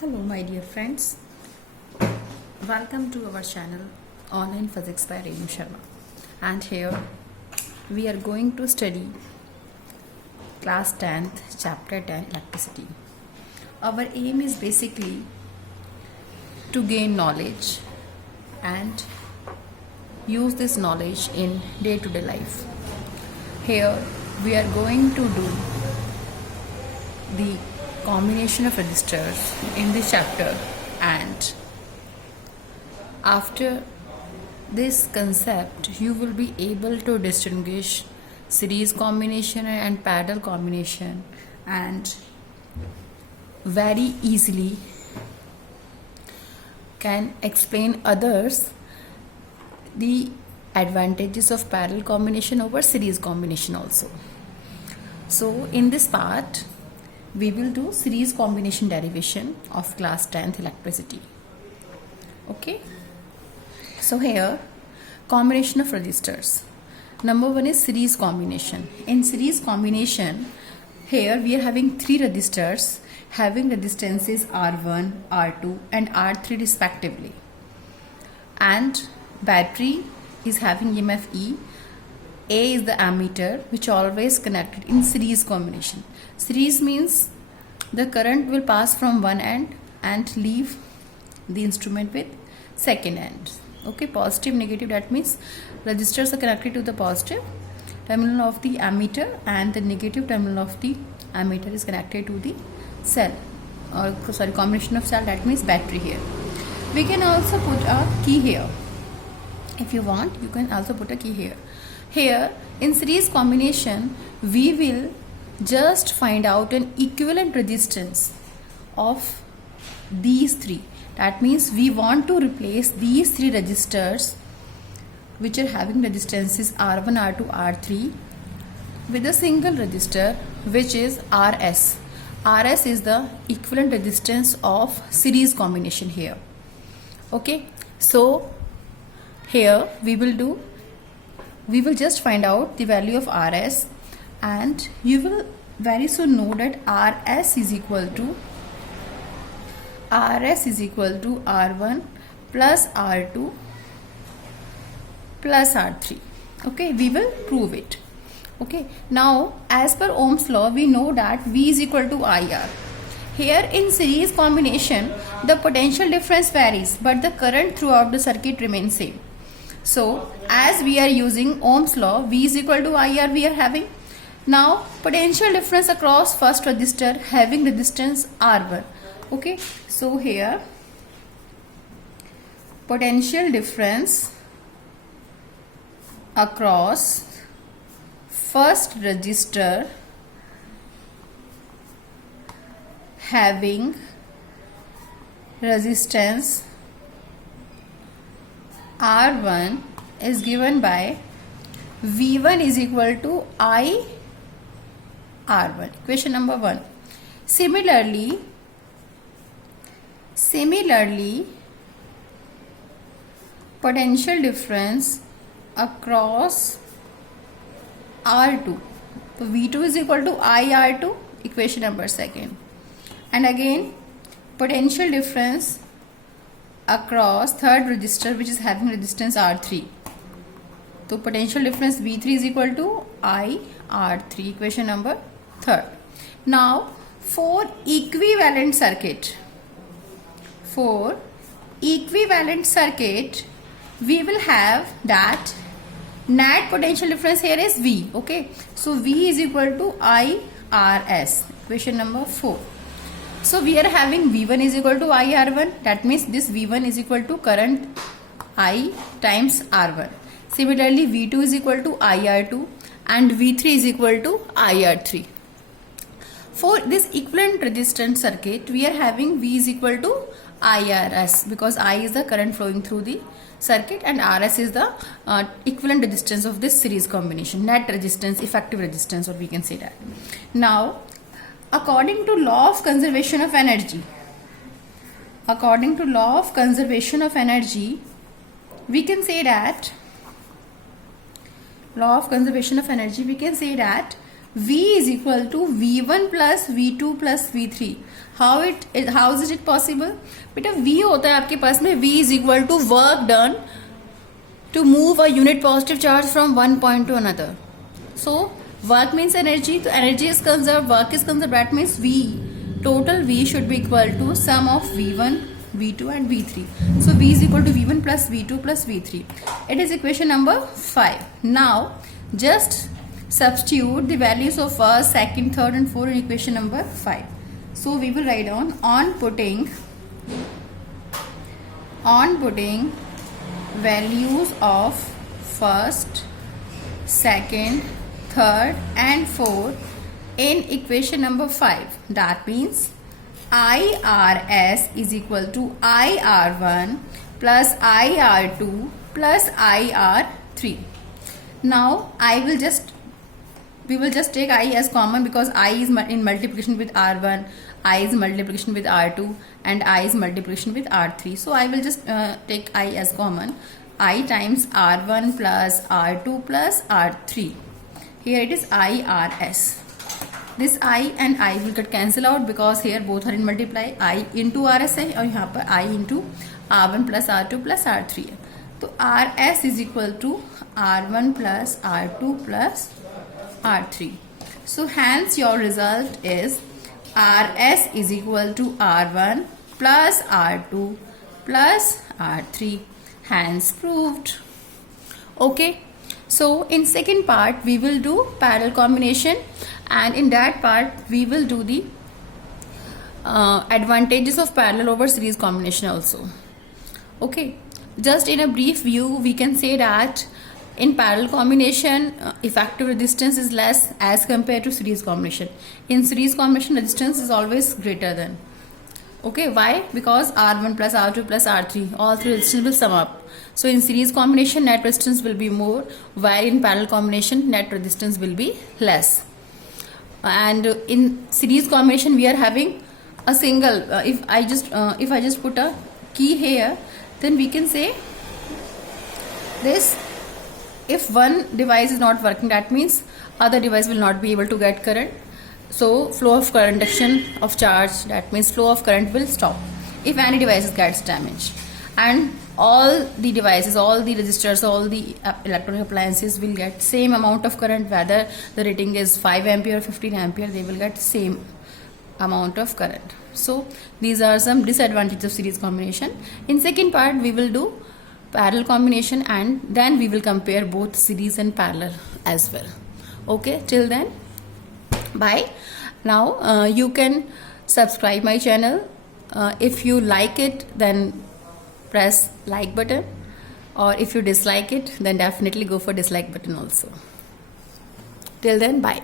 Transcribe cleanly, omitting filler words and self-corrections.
Hello, my dear friends. Welcome to our channel Online Physics by Renu Sharma. And here we are going to study class 10th, chapter 10, electricity. Our aim is basically to gain knowledge and use this knowledge in day-to-day life. Here we are going to do the combination of resistors in this chapter, and after this concept you will be able to distinguish series combination and parallel combination, and very easily can explain others the advantages of parallel combination over series combination also. So in this part we will do series combination derivation of class 10th electricity. Okay, so here combination of resistors. Number one is series combination. In series combination, here we are having three resistors having resistances R1, R2 and R3 respectively, and battery is having EMF E. A is the ammeter, which always connected in series combination. Series means the current will pass from one end and leave the instrument with second end. Okay, positive, negative, that means resistors are connected to the positive terminal of the ammeter and the negative terminal of the ammeter is connected to the cell, or sorry, combination of cell, that means battery here. We can also put a key here. If you want, you can also put a key here. Here in series combination we will just find out an equivalent resistance of these three. That means we want to replace these three resistors which are having resistances R1, R2, R3 with a single resistor which is RS. RS is the equivalent resistance of series combination here. Okay, so here we will just find out the value of RS, and you will very soon know that RS is equal to R1 plus R2 plus R3. Okay, we will prove it. Okay, now as per Ohm's law we know that V is equal to IR. Here in series combination the potential difference varies but the current throughout the circuit remains same. So as we are using Ohm's law, V is equal to IR we are having. Now potential difference across first resistor having resistance R1. Okay, so here potential difference across first resistor having resistance R1 is given by V1 is equal to I R1. Equation number 1. Similarly, potential difference across R2. So V2 is equal to I R2. Equation number 2. And again potential difference across third resistor which is having resistance R3. So potential difference V3 is equal to I R3. Equation number 3. Now for equivalent circuit we will have that net potential difference here is V. Okay, so V is equal to I RS. Equation number 4. So we are having V1 is equal to IR1, that means this V1 is equal to current I times R1. Similarly V2 is equal to IR2 and V3 is equal to IR3. For this equivalent resistance circuit we are having V is equal to IRS because I is the current flowing through the circuit and RS is the equivalent resistance of this series combination, net resistance, effective resistance, or we can say that. Now according to law of conservation of energy, we can say that V is equal to V1 plus V2 plus V3. How is it possible? बेटा V होता है आपके पास में, V is equal to work done to move a unit positive charge from one point to another. So work means energy, so energy is conserved, work is conserved. That means V, total V should be equal to sum of V1, V2 and V3. So V is equal to V1 plus V2 plus V3. It is equation number 5. Now just substitute the values of first, second, third and fourth in equation number 5. So we will write down on putting values of first, second, third and fourth in equation number 5. That means IRS is equal to IR1 plus IR2 plus IR3. Now we will just take I as common, because I is in multiplication with R1, I is multiplication with R2 and I is multiplication with R3. So I will just take I as common. I times R1 plus R2 plus R3. Here it is IRS. This I and I will get cancel out because here both are in multiply. I into RS है और यहाँ पर I into R1 plus R2 plus R3 है. तो RS is equal to R1 plus R2 plus R3. So hence your result is RS is equal to R1 plus R2 plus R3. Hence proved. Okay. So in second part we will do parallel combination, and in that part we will do the advantages of parallel over series combination also. Okay. Just in a brief view we can say that in parallel combination effective resistance is less as compared to series combination. In series combination resistance is always greater than. Okay, why? Because R1 plus R2 plus R3, all three resistance will sum up. So in series combination net resistance will be more, while in parallel combination net resistance will be less. And in series combination we are having a single, if I just put a key here, then we can say this: if one device is not working, that means other device will not be able to get current. So flow of current, conduction of charge, that means flow of current will stop if any device gets damaged. And all the devices, all the resistors, all the electronic appliances will get same amount of current, whether the rating is 5 ampere or 15 ampere, they will get same amount of current. So these are some disadvantages of series combination. In second part we will do parallel combination, and then we will compare both series and parallel as well. Okay, till then, bye. Now you can subscribe my channel. If you like it, then press like button, or if you dislike it, then definitely go for dislike button also. Till then, bye.